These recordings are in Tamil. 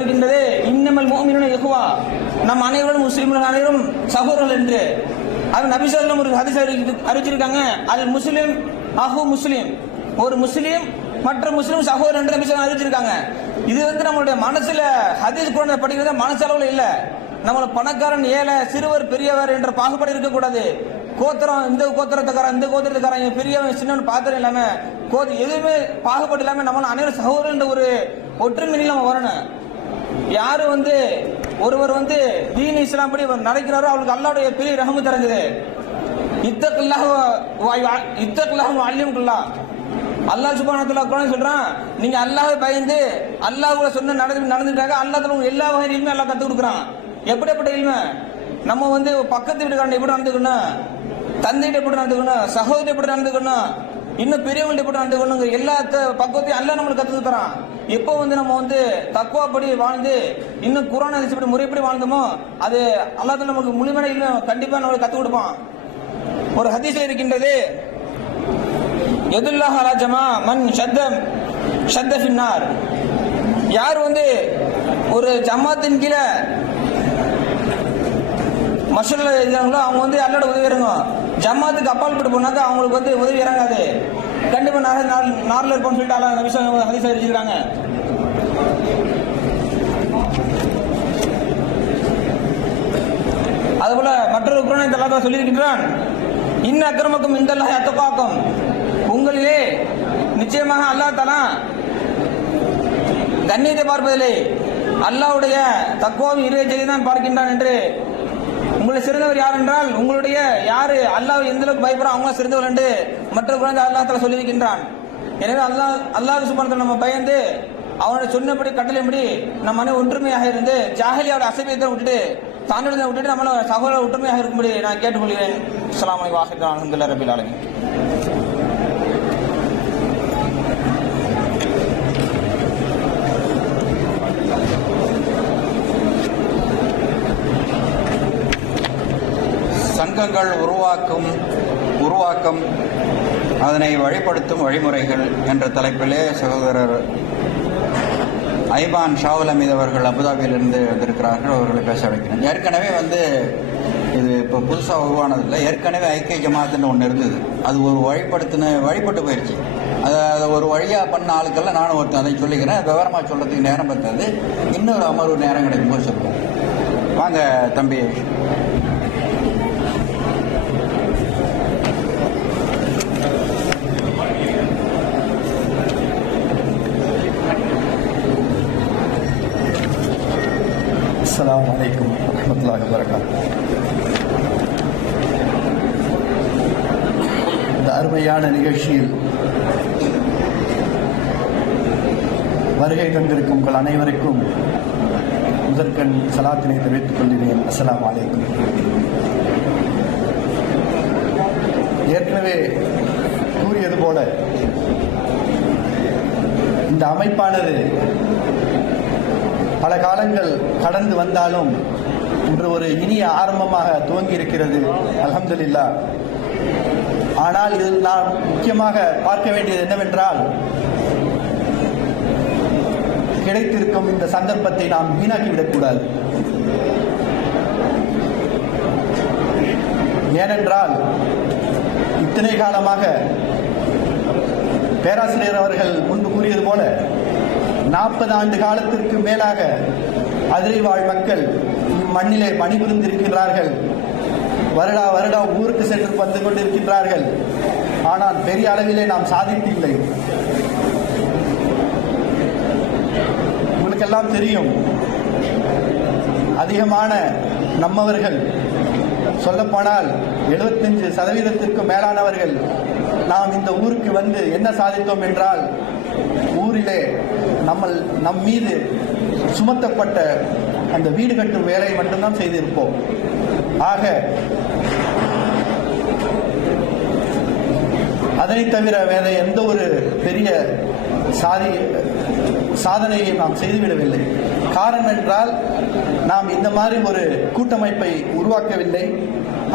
இருக்கின்றது, இன்னமல் முஃமினூன இஹ்வா, நம் அனைவரும் முஸ்லிம்கள் அனைவரும் சகோதரர்கள் என்று. அது நபி ஸல்லல்லாஹு அலைஹி வஸல்லம் ஒரு ஹதீஸ் அறிவிச்சிருக்காங்க, அல் முஸ்லிம் அஹு முஸ்லிம், ஒரு முஸ்லிம் மற்ற முஸ்லிம் சகோதரர் என்று நபி ஸல்லல்லாஹு அலைஹி வஸல்லம் அறிவிச்சிருக்காங்க. இது நம்மளுடைய மனசுல ஹதீஸ் குர்ஆன் படிக்கிறது மனசளவுல இல்ல. நம்மள பணக்காரன் ஏழை சிறுவர் பெரியவர் என்ற பாகுபாடு இருக்கக்கூடாது. கோத்திரம் இந்த கோத்திரத்துக்காரன் இந்த கோத்திரத்துக்காரன் பெரியவன் சின்னவன் பாத்திரம் இல்லாம எதுவுமே பாகுபாடு இல்லாம நம்ம அனைவரும் சகோதரர் என்ற ஒரு ஒற்றுமை நம்ம வரணும். யாரு ஒருவர் தீன் இஸ்லாம் படி நடக்கிறாரோ அவருக்கு அல்லாஹ்வுடைய பெரிய ரஹமத் இருக்குது. இத்தகுல்லாஹ் அல்லிமுக்குல்லாஹ், அல்லாஹ் சுப்ஹானஹு வ தஆலா குர்ஆன்ல சொல்றான், நீங்க அல்லாஹ்வை பயந்து அல்லாஹ்வோட சொன்ன நடந்துட்டாங்க, அல்லாஹ் தஆலா எல்லா வகையிலும் இல்மை அல்லாஹ் கத்து கொடுக்குறான். எப்படிப்பட்ட இல்மை? நம்ம பக்கத்து வீட்டுக்காரன் எப்படி நடந்துக்கணும், தந்தைகிட்ட எப்படி நடந்துக்கணும், சகோதரி எப்படி நடந்துக்கணும், இன்னும் பெரியவங்கள்ட்ட எப்படி நடந்துக்கணும், எல்லா பக்கத்தையும் அல்லாஹ் நம்மளுக்கு கத்து தரான். எப்போ நம்ம தக்வா படி வாழ்ந்து இன்னும் குர்ஆன் ஹதீஸ் படி முறைப்படி வாழ்ந்தோமோ அது அல்லாஹ் தஆலா நமக்கு முழுமையான இல்மை கண்டிப்பா நம்மளுக்கு கத்து கொடுப்பான். ஒரு ஹதீஸ் இருக்கின்றது, யதுல்லாஹ் அலா ஜமா மன் ஷத்த ஃபின்னார், யார் ஒரு ஜமாத்தின் கீழே மஷூர்ல இருக்காங்களோ அவங்க அல்லாஹ்வோட உதவி இறங்கும். ஜமாத்துக்கு அப்பால் போட்டு போனாக்க அவங்களுக்கு உதவி இறங்காது, கண்டிப்பா நார்ல இருப்போம்னு சொல்லிட்டு அல்லாஹ் நபி ஸல்லல்லாஹு அலைஹி வஸல்லம் அறிவிச்சிருக்காங்க. அதுபோல மற்றொரு குர்ஆனில் அல்லாஹ் தஆலா சொல்லியிருக்கிறான், இன்ன அக்ரமக்கும் இன்தல்லாஹி அத்காக்கும், உங்களிலே நிச்சயமாக அல்லாஹ் தஆலா கண்ணியத்தை பார்ப்பதில்லை, அல்லாஹ்வுடைய தக்வாவும் இறையச்சலை தான் பார்க்கின்றான் என்று. உங்களை சிறந்தவர் யார் என்றால் உங்களுடைய யாரு அல்லாஹ் எந்த அளவுக்கு பயப்படுறோம் அவங்க சிறந்தவர் என்று மற்ற குர்ஆனில் அல்லாஹ் தஆலா சொல்லியிருக்கின்றான். எனவே அல்லாஹ் சுப்ஹானஹு வ தஆலா நம்ம பயந்து அவனுடைய சொன்னபடி கட்டளைப்படி நம்ம ஒற்றுமையாக இருந்து ஜாஹிலியாவோட அசபியத்தை விட்டுட்டு தாண்டவத்தை விட்டுட்டு நம்மள சகோதர ஒற்றுமையாக இருக்கும்படி நான் கேட்டுக்கொள்கிறேன். அஸ்ஸலாமு அலைக்கும் வாஹிதுல்லாஹி அல்ஹம்துலில்லாஹி ரப்பில் ஆலமீன். சங்கங்கள் உருவாக்கம் அதனை வழிபடுத்தும் வழிமுறைகள் என்ற தலைப்பிலே சகோதரர் ஐபான் ஷாவுல் அமீத் அவர்கள் அபுதாபியிலிருந்து வந்திருக்கிறார்கள். அவர்களை பேச அழைக்கிறேன். ஏற்கனவே இது இப்போ புதுசாக உருவானதில்லை, ஏற்கனவே ஐக்கிய ஜமாத்துன்னு ஒன்று இருந்தது. அது ஒரு வழிபட்டு போயிடுச்சு. அதை ஒரு வழியாக பண்ண ஆளுக்கெல்லாம் நானும் ஒருத்தன் அதை சொல்லிக்கிறேன். விவரமாக சொல்கிறதுக்கு நேரம் பத்தாது, இன்னொரு அமர்வு நேரம் கிடைக்கும்போது சொல்லுவோம். வாங்க தம்பி. அஸ்ஸலாமு அலைக்கும் வரஹ்மத்துல்லாஹி வபரகாத்துஹு. இந்த அருமையான நிகழ்ச்சியில் வருகை தந்திருக்கும் உங்கள் அனைவருக்கும் முதற்கண் சலாத்தினை தெரிவித்துக் கொள்கிறேன். அஸ்ஸலாமு அலைக்கும். ஏற்கனவே கூறியது போல இந்த அமைப்பானது பல காலங்கள் கடந்து வந்தாலும் இன்று ஒரு இனிய ஆரம்பமாக துவங்கி இருக்கிறது, அல்ஹம்துலில்லாஹ். ஆனால் இதில் நாம் முக்கியமாக பார்க்க வேண்டியது என்னவென்றால், கிடைத்திருக்கும் இந்த சந்தர்ப்பத்தை நாம் வீணாக்கிவிடக்கூடாது. ஏனென்றால் இத்தனை காலமாக பேராசிரியர் அவர்கள் முன்பு கூறியது போல 40 ஆண்டு காலத்திற்கு மேலாக அதிரை வாழ் மக்கள் இம்மண்ணிலே பணிபுரிந்திருக்கிறார்கள். வருடம் ஊருக்கு சென்று வந்து கொண்டிருக்கின்றார்கள். ஆனால் பெரிய அளவிலே நாம் சாதித்தில்லை. உங்களுக்கெல்லாம் தெரியும், அதிகமான நம்மவர்கள், சொல்லப்போனால் 75% மேலானவர்கள் நாம் இந்த ஊருக்கு வந்து என்ன சாதித்தோம் என்றால், ஊரிலே நம் மீது சுமத்தப்பட்ட அந்த வீடு கட்டும் வேலையை மட்டும்தான் செய்திருப்போம். ஆக அதனை தவிர வேற எந்த ஒரு பெரிய சாதனையை நாம் செய்துவிடவில்லை. காரணம் என்றால் நாம் இந்த மாதிரி ஒரு கூட்டமைப்பை உருவாக்கவில்லை.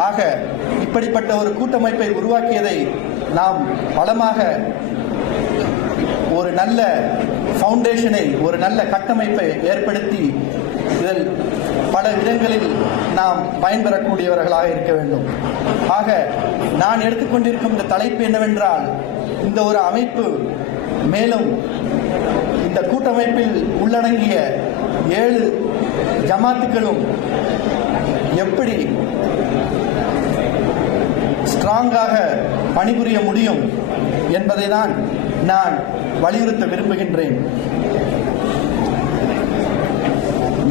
ஆக இப்படிப்பட்ட ஒரு கூட்டமைப்பை உருவாக்கியதை நாம் பலமாக ஒரு நல்ல ஃபவுண்டேஷனை, ஒரு நல்ல கட்டமைப்பை ஏற்படுத்தி இதில் பல விதங்களில் நாம் பயன்பெறக்கூடியவர்களாக இருக்க வேண்டும். ஆக நான் எடுத்துக்கொண்டிருக்கும் இந்த தலைப்பு என்னவென்றால், இந்த ஒரு அமைப்பு மேலும் இந்த கூட்டமைப்பில் உள்ளடங்கிய 7 ஜமாத்துகளும் எப்படி ஸ்ட்ராங்காக பணிபுரிய முடியும் என்பதை தான் நான் வலியுறுத்த விரும்புகின்றேன்.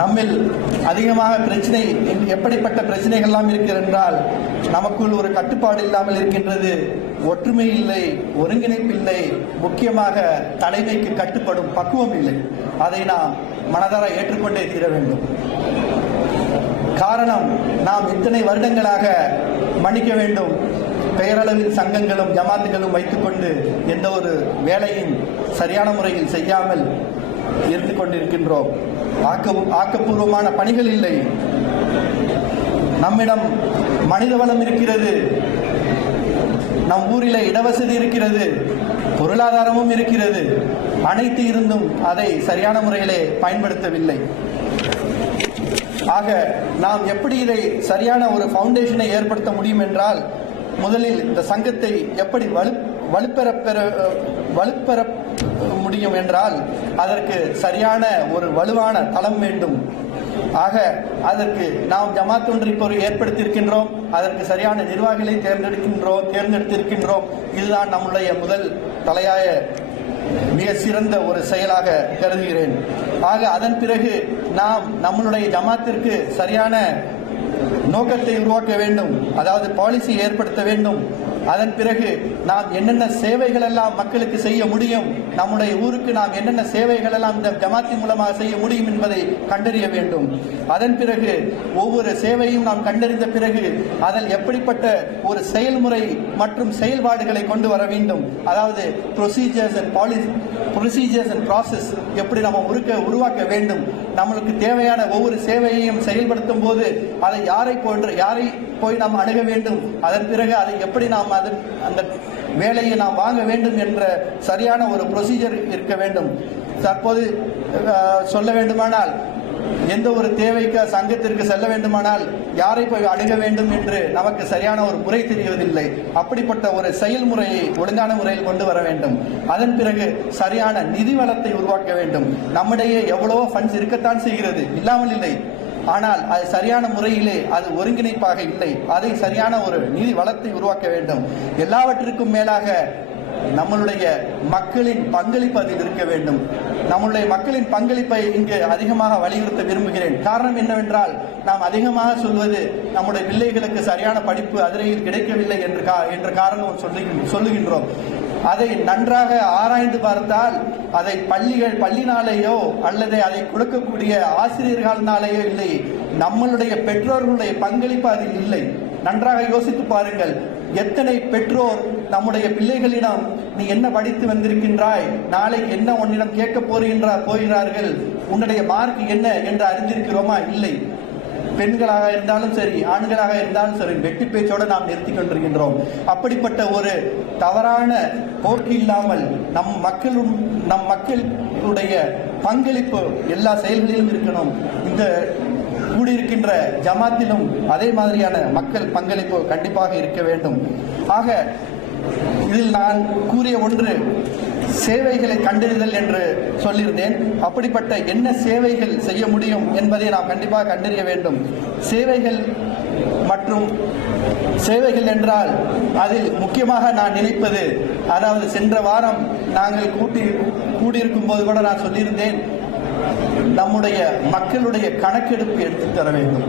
நம்மில் அதிகமாக பிரச்சனை, எப்படிப்பட்ட பிரச்சனைகள் எல்லாம் இருக்கிறது என்றால், நமக்குள் ஒரு கட்டுப்பாடு இல்லாமல் இருக்கின்றது, ஒற்றுமை இல்லை, ஒருங்கிணைப்பு இல்லை, முக்கியமாக தலைமைக்கு கட்டுப்படும் பக்குவம் இல்லை. அதை நாம் மனதார ஏற்றுக்கொண்டே தீர வேண்டும். காரணம், நாம் இத்தனை வருடங்களாக மன்னிக்க வேண்டும், பெயரளவில் சங்கங்களும் ஜமாத்துகளும் வைத்துக்கொண்டு எந்த ஒரு வேலையும் சரியான முறையில் செய்யாமல் இருந்து கொண்டிருக்கின்றோம். ஆக்கப்பூர்வமான பணிகள் இல்லை. நம்மிடம் மனித வளம் இருக்கிறது, நம் ஊரிலே இடவசதி இருக்கிறது, பொருளாதாரமும் இருக்கிறது. அனைத்து இருந்தும் அதை சரியான முறையிலே பயன்படுத்தவில்லை. ஆக நாம் எப்படி இதை சரியான ஒரு ஃபவுண்டேஷனை ஏற்படுத்த முடியும் என்றால், முதலில் இந்த சங்கத்தை எப்படி வலுப்பெற முடியும் என்றால், அதற்கு சரியான ஒரு வலுவான தளம் வேண்டும். ஆக அதற்கு நாம் ஜமாத் ஒன்று இப்போ ஏற்படுத்தியிருக்கின்றோம், அதற்கு சரியான நிர்வாகிகளை தேர்ந்தெடுத்திருக்கின்றோம். இதுதான் நம்முடைய முதல் தலையாய மிக சிறந்த ஒரு செயலாக கருதுகிறேன். ஆக அதன் பிறகு நாம் நம்மளுடைய ஜமாத்திற்கு சரியான நோக்கத்தை உருவாக்க வேண்டும், அதாவது பாலிசி ஏற்படுத்த வேண்டும். அதன் பிறகு நாம் என்னென்ன சேவைகள் எல்லாம் மக்களுக்கு செய்ய முடியும், நம்முடைய ஊருக்கு நாம் என்னென்ன சேவைகள் எல்லாம் இந்த ஜமாத்தின் மூலமாக செய்ய முடியும் என்பதை கண்டறிய வேண்டும். அதன் பிறகு ஒவ்வொரு சேவையும் நாம் கண்டறிந்த பிறகு அதில் எப்படிப்பட்ட ஒரு செயல்முறை மற்றும் செயல்பாடுகளை கொண்டு வர வேண்டும், அதாவது ப்ரொசீஜர்ஸ் அண்ட் ப்ராசஸ் எப்படி நம்ம உருவாக்க வேண்டும். நம்மளுக்கு தேவையான ஒவ்வொரு சேவையையும் செயல்படுத்தும் போது அதை யாரை போய் நாம் அணுக வேண்டும், அதன் பிறகு அதை எப்படி நாம் அந்த வேலையை நாம் வாங்க வேண்டும் என்ற சரியான ஒரு ப்ரொசீஜர் இருக்க வேண்டும். தற்போது சொல்ல வேண்டுமானால், எந்த ஒரு தேவைக்கு சங்கத்திற்கு செல்ல வேண்டுமானால் யாரை போய் அணுக வேண்டும் என்று நமக்கு சரியான ஒரு முறை தெரிவதில்லை. அப்படிப்பட்ட ஒரு செயல்முறையை ஒழுங்கான முறையில் கொண்டு வர வேண்டும். அதன் பிறகு சரியான நிதி வளத்தை உருவாக்க வேண்டும். நம்மிடையே எவ்வளவோ ஃபண்ட்ஸ் இருக்கத்தான் செய்கிறது, இல்லாமல் இல்லை. ஆனால் அது சரியான முறையிலே அது ஒருங்கிணைப்பாக இல்லை. அதை சரியான ஒரு நிதி வளத்தை உருவாக்க வேண்டும். எல்லாவற்றிற்கும் மேலாக நம்மளுடைய மக்களின் பங்களிப்பு அதில் இருக்க வேண்டும். நம்முடைய மக்களின் பங்களிப்பை இங்கு அதிகமாக வலியுறுத்த விரும்புகிறேன். காரணம் என்னவென்றால், நாம் அதிகமாக சொல்வது நம்முடைய பிள்ளைகளுக்கு சரியான படிப்பு அதிரையில் கிடைக்கவில்லை என்ற காரணம் சொல்லுகின்றோம். அதை நன்றாக ஆராய்ந்து பார்த்தால் அதை பள்ளினாலேயோ அல்லது அதை கொடுக்கக்கூடிய ஆசிரியர்களாலேயோ இல்லை, நம்மளுடைய பெற்றோர்களுடைய பங்களிப்பு அதில் இல்லை. நன்றாக யோசித்து பாருங்கள். எத்தனை பெற்றோர் நம்முடைய பிள்ளைகளிடம் நீ என்ன படித்து வந்திருக்கின்றாய், நாளை என்ன உன்னிடம் கேட்க போகிறார்கள், உன்னுடைய மார்க் என்ன என்று அறிந்திருக்கிறோமா? இல்லை. பெண்களாக இருந்தாலும் சரி, ஆண்களாக இருந்தாலும் சரி, வெட்டி பேச்சோடு நாம் நிறுத்தி கொண்டிருக்கின்றோம். அப்படிப்பட்ட ஒரு தவறான போக்கு இல்லாமல் நம் மக்களுடைய பங்களிப்பு எல்லா செயல்களிலும் இருக்கணும். இந்த கூடியிருக்கின்ற ஜமாத்திலும் அதே மாதிரியான மக்கள் பங்களிப்பு கண்டிப்பாக இருக்க வேண்டும். ஆக இதில் நான் கூறிய ஒன்று, சேவைகளை கண்டறிதல் என்று சொல்லியிருந்தேன். அப்படிப்பட்ட என்ன சேவைகள் செய்ய முடியும் என்பதை நாம் கண்டிப்பாக கண்டறிய வேண்டும். சேவைகள் என்றால் அதில் முக்கியமாக நான் நினைப்பது, அதாவது சென்ற வாரம் நாங்கள் கூடியிருக்கும் போது கூட நான் சொல்லியிருந்தேன், நம்முடைய மக்களுடைய கணக்கெடுப்பு எடுத்து தர வேண்டும்.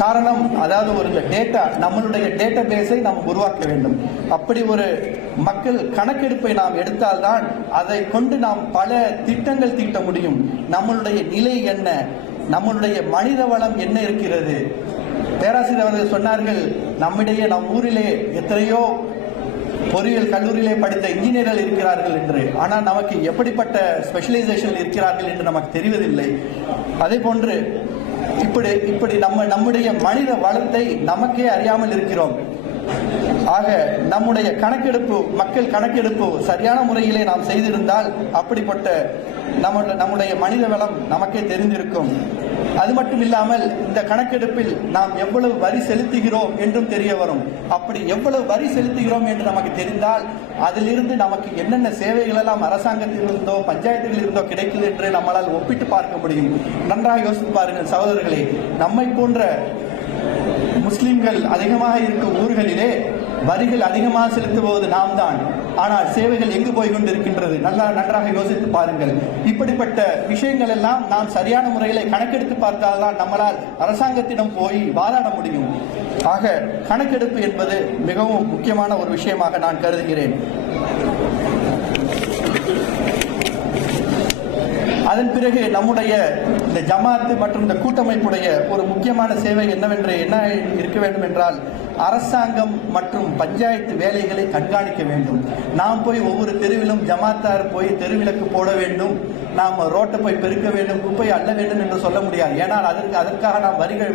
காரணம், அதாவது ஒரு டேட்டா, நம்மளுடைய டேட்டா பேஸை நாம் உருவாக்க வேண்டும். அப்படி ஒரு மக்கள் கணக்கெடுப்பை நாம் எடுத்தால்தான் அதை கொண்டு நாம் பல திட்டங்கள் தீட்ட முடியும். நம்மளுடைய நிலை என்ன, நம்மளுடைய மனித வளம் என்ன இருக்கிறது. பேராசிரியர் அவர்கள் சொன்னார்கள், நம்மிடையே நம் ஊரிலே எத்தனையோ பொறியியல் கல்லூரியிலே படித்த இன்ஜினியர்கள் இருக்கிறார்கள் என்று. ஆனால் நமக்கு எப்படிப்பட்ட ஸ்பெஷலைசேஷன் இருக்கிறார்கள் என்று நமக்கு தெரிவதில்லை. அதே போன்று இப்படி நம்முடைய மனித வளத்தை நமக்கே அறியாமல் இருக்கிறோம். ஆக நம்முடைய கணக்கெடுப்பு, மக்கள் கணக்கெடுப்பு சரியான முறையிலே நாம் செய்திருந்தால் அப்படிப்பட்ட நம்முடைய மனித வளம் நமக்கே தெரிந்திருக்கும். அது மட்டும் இல்லாமல் இந்த கணக்கெடுப்பில் நாம் எவ்வளவு வரி செலுத்துகிறோம் என்றும் தெரிய வரும். அப்படி எவ்வளவு வரி செலுத்துகிறோம் என்று நமக்கு தெரிந்தால் அதிலிருந்து நமக்கு என்னென்ன சேவைகள் எல்லாம் அரசாங்கத்திலிருந்தோ பஞ்சாயத்துகளில் இருந்தோ கிடைக்குது என்று நம்மளால் ஒப்பிட்டு பார்க்க முடியும். நன்றாக யோசித்து பாருங்கள் சகோதரர்களே, நம்மை போன்ற முஸ்லிம்கள் அதிகமாக இருக்கும் ஊர்களிலே வரிகள் அதிகமாக செலுத்துவது நாம் தான். ஆனால் சேவைகள் எங்கு போய் கொண்டிருக்கின்றது? நன்றாக யோசித்து பாருங்கள். இப்படிப்பட்ட விஷயங்கள் எல்லாம் நாம் சரியான முறையிலே கணக்கெடுத்து பார்த்தால்தான் நம்மளால் அரசாங்கத்திடம் போய் வாதாட முடியும். ஆக கணக்கெடுப்பு என்பது மிகவும் முக்கியமான ஒரு விஷயமாக நான் கருதுகிறேன். அதன் பிறகு நம்முடைய இந்த ஜமாத்து மற்றும் இந்த கூட்டமைப்புடைய ஒரு முக்கியமான சேவை என்ன இருக்க வேண்டும் என்றால், அரசாங்கம் மற்றும் பஞ்சாயத்து வேலைகளை கண்காணிக்க வேண்டும். நாம் போய் ஒவ்வொரு தெருவிலும் ஜமாத்தார் போய் தெருவிளக்கு போட வேண்டும், நாம் ரோட்டை போய் பெருக்க வேண்டும், குப்பை அள்ள வேண்டும் என்று சொல்ல முடியாது. ஏனால் அதற்காக நாம் வரிகள்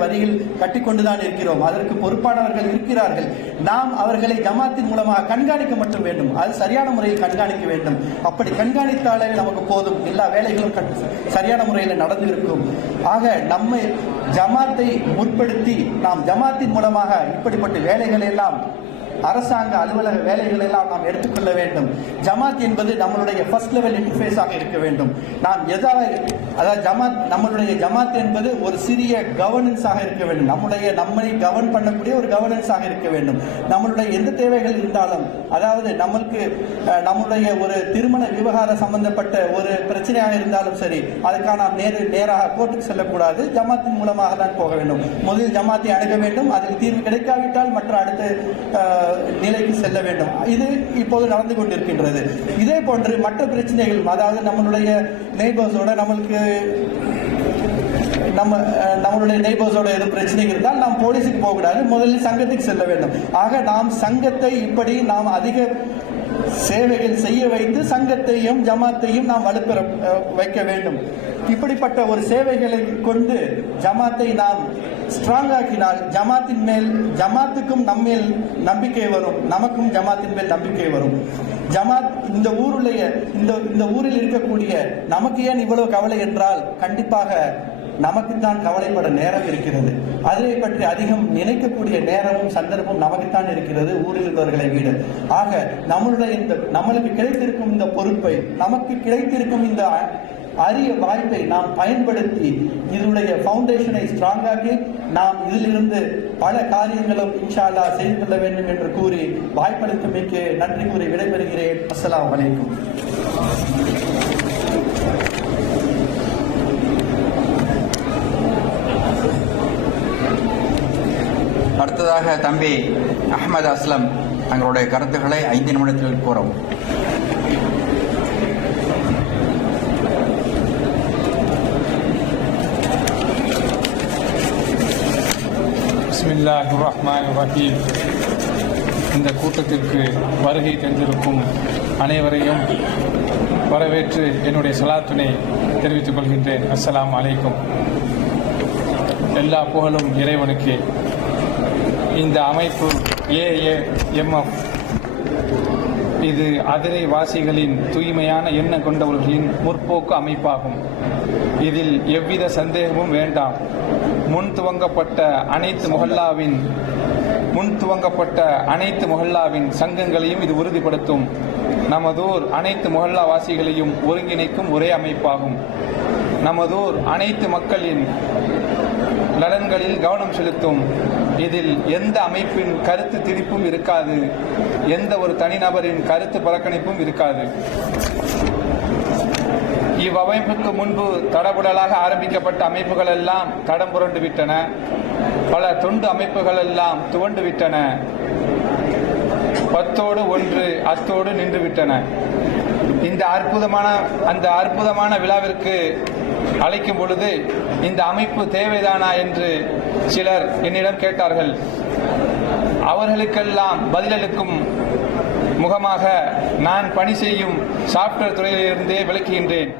கட்டிக்கொண்டுதான் இருக்கிறோம். அதற்கு பொறுப்பானவர்கள் இருக்கிறார்கள். நாம் அவர்களை ஜமாத்தின் மூலமாக கண்காணிக்க மட்டும் வேண்டும். அது சரியான முறையில் கண்காணிக்க வேண்டும். அப்படி கண்காணித்தாலே நமக்கு போதும், எல்லா வேலைகளும் சரியான முறையில் நடந்து இருக்கும். ஆக நம்மை ஜமாத்தை முற்படுத்தி நாம் ஜமாத்தின் மூலமாக இப்படிப்பட்ட வேலைகள் எல்லாம், அரசாங்க அலுவலக வேலைகள் எல்லாம் நாம் எடுத்துக்கொள்ள வேண்டும். ஜமாத் என்பது நம்மளுடைய ஃபர்ஸ்ட் லெவல் இன்டர்ஃபேஸ் ஆக இருக்க வேண்டும். நாம் நம்மளுடைய ஜமாத் என்பது ஒரு சிறிய கவர்னன்ஸ் ஆக இருக்க வேண்டும். நம்மை கவர்ன் பண்ணக்கூடிய ஒரு கவர்னன்ஸ் ஆக இருக்க வேண்டும். நம்மளுடைய எந்த தேவைகள் இருந்தாலும், அதாவது நம்முடைய ஒரு திருமண விவகாரம் சம்பந்தப்பட்ட ஒரு பிரச்சனையாக இருந்தாலும் சரி, அதுக்காக நாம் நேராக கோர்ட்டுக்கு செல்லக்கூடாது, ஜமாத்தின் மூலமாக தான் போக வேண்டும். முதலில் ஜமாத்தை அணுக வேண்டும். அதில் தீர்வு கிடைக்காவிட்டால் மற்ற அடுத்த நிலைக்கு செல்ல வேண்டும். இது இப்போது நடந்து கொண்டிருக்கின்றது. இதே போன்று மற்ற பிரச்சனைகள், அதாவது நம்மளுடைய நெய்பர்ஸோட நம்மளுடைய நெய்பர்ஸோட எதுவும் பிரச்சனை இருந்தால் நாம் போலீஸுக்கு போகக்கூடாது, முதலில் சங்கத்துக்கு செல்ல வேண்டும். ஆக நாம் சங்கத்தை இப்படி நாம் அதிக சேவைகள் செய்ய வைத்து சங்கத்தையும் ஜமாத்தையும் நாம் வலுப்பெற வைக்க வேண்டும். இப்படிப்பட்ட ஒரு சேவைகளை கொண்டு ஜமாத்தை நாம் ஸ்ட்ராங் ஆக்கினால் ஜமாத்துக்கும் நம்மேல் நம்பிக்கை வரும், நமக்கும் ஜமாத்தின் மேல் நம்பிக்கை வரும். ஜமாத் இந்த ஊரில் இருக்கக்கூடிய நமக்கு ஏன் இவ்வளவு கவலை என்றால், கண்டிப்பாக நமக்குத்தான் கவலைப்பட நேரம் இருக்கிறது. அதை பற்றி அதிகம் நினைக்கக்கூடிய நேரமும் சந்தர்ப்பம் நமக்குத்தான் இருக்கிறது ஊரில் உள்ளவர்களை விட. ஆக நம்மளுக்கு கிடைத்திருக்கும் இந்த பொறுப்பை, நமக்கு கிடைத்திருக்கும் இந்த அரிய வாய்ப்பை நாம் பயன்படுத்தி இதனுடைய ஃபவுண்டேஷனை ஸ்ட்ராங் ஆக்கி நாம் இதிலிருந்து பல காரியங்களும் இன்ஷா அல்லாஹ் செய்து கொள்ள வேண்டும் என்று கூறி வாய்ப்பளித்தமைக்கு நன்றி கூறி விடைபெறுகிறேன். அஸ்ஸலாமு அலைக்கும். அடுத்ததாக தம்பி அஹ்மது அஸ்லம் தங்களுடைய கருத்துக்களை 5 நிமிடத்தில் கூறவும். பிஸ்மில்லாஹிர் ரஹ்மானிர் ரஹீம். இந்த கூட்டத்திற்கு வருகை தந்திருக்கும் அனைவரையும் வரவேற்று என்னுடைய சலாத்தினை தெரிவித்துக் கொள்கின்றேன். அஸ்ஸலாமு அலைக்கும். எல்லா புகழும் இறைவனுக்கு. இந்த அமைப்பு AAMF இது அதிரை வாசிகளின் தூய்மையான எண்ணம் கொண்டவர்களின் முற்போக்கு அமைப்பாகும். இதில் எவ்வித சந்தேகமும் வேண்டாம். முன் துவங்கப்பட்ட அனைத்து முஹல்லாவின் சங்கங்களையும் இது உறுதிப்படுத்தும். நமதூர் அனைத்து முஹல்லா வாசிகளையும் ஒருங்கிணைக்கும் ஒரே அமைப்பாகும். நமதூர் அனைத்து மக்களின் நலன்களில் கவனம் செலுத்தும். இதில் எந்த அமைப்பின் கருத்து திணிப்பும் இருக்காது, எந்த ஒரு தனிநபரின் கருத்து புறக்கணிப்பும் இருக்காது. இவ்வமைப்புக்கு முன்பு தடபுடலாக ஆரம்பிக்கப்பட்ட அமைப்புகள் எல்லாம் தடம் புரண்டு விட்டன. பல தொண்டு அமைப்புகள் எல்லாம் துவண்டு விட்டன. 10ஓடு 1 அத்தோடு நின்று விட்டன. இந்த அற்புதமான விழாவிற்கு அழைக்கும் பொழுது இந்த அமைப்பு தேவைதானா என்று சிலர் என்னிடம் கேட்டார்கள். அவர்களுக்கெல்லாம் பதிலளிக்கும் முகமாக நான் பணி செய்யும் சாப்ட்வேர் துறையிலிருந்தே விளக்குகின்றேன்.